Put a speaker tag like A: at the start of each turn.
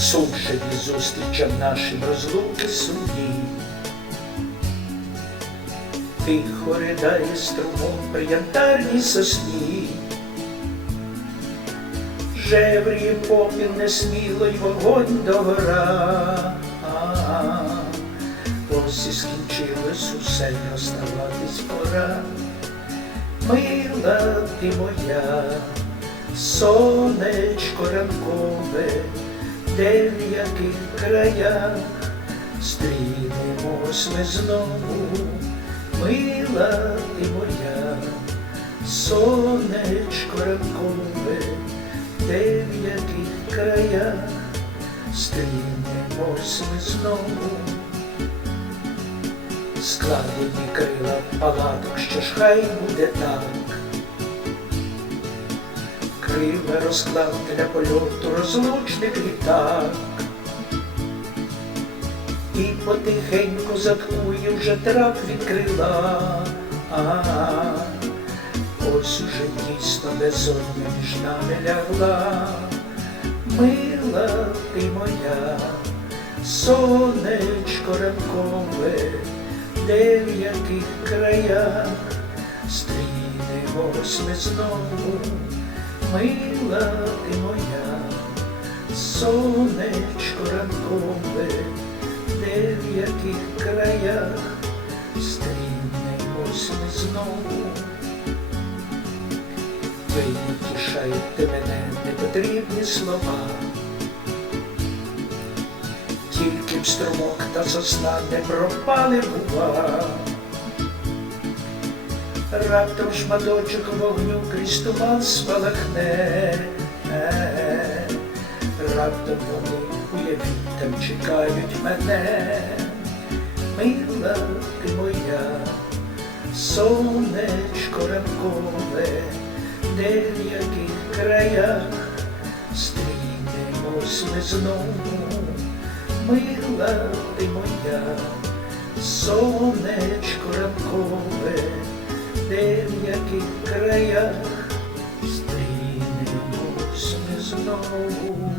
A: Сушені зустрічам нашим розлуки сумні. Тихо ридає струмом при янтарній сосні. Жевріє попіл несміло й вогонь догора. Ось і скінчилось усе розставатись пора. Мила ти моя, сонечко ранкове, де в яких краях стрінемось ми знову, мила ти моя, сонечко ранкове, де в яких краях стрінемось ми знову. Складені крила палаток, що ж хай буде так. Крила розклав для польоту розлучних літак. І потихеньку заткує вже трап від крила. А, ось уже дійсно безодня між нами лягла. Мила ти моя, сонечко ранкове, де в яких краях стрінемось ми знову, мила ти моя, сонечко ранкове, де в яких краях стрінемось ми знову. Ви тішаєте мене непотрібні слова. Тільки б струмок та сосна не пропали бува. Раптом шматочок вогню крізь туман спалахне. Раптом вони уявіть, там чекають мене. Мила ти моя, сонечко ранкове, де в яких краях стрінемось ми знову, мила ти моя, сонечко ранкове, де в яких краях стрінемось ми знову.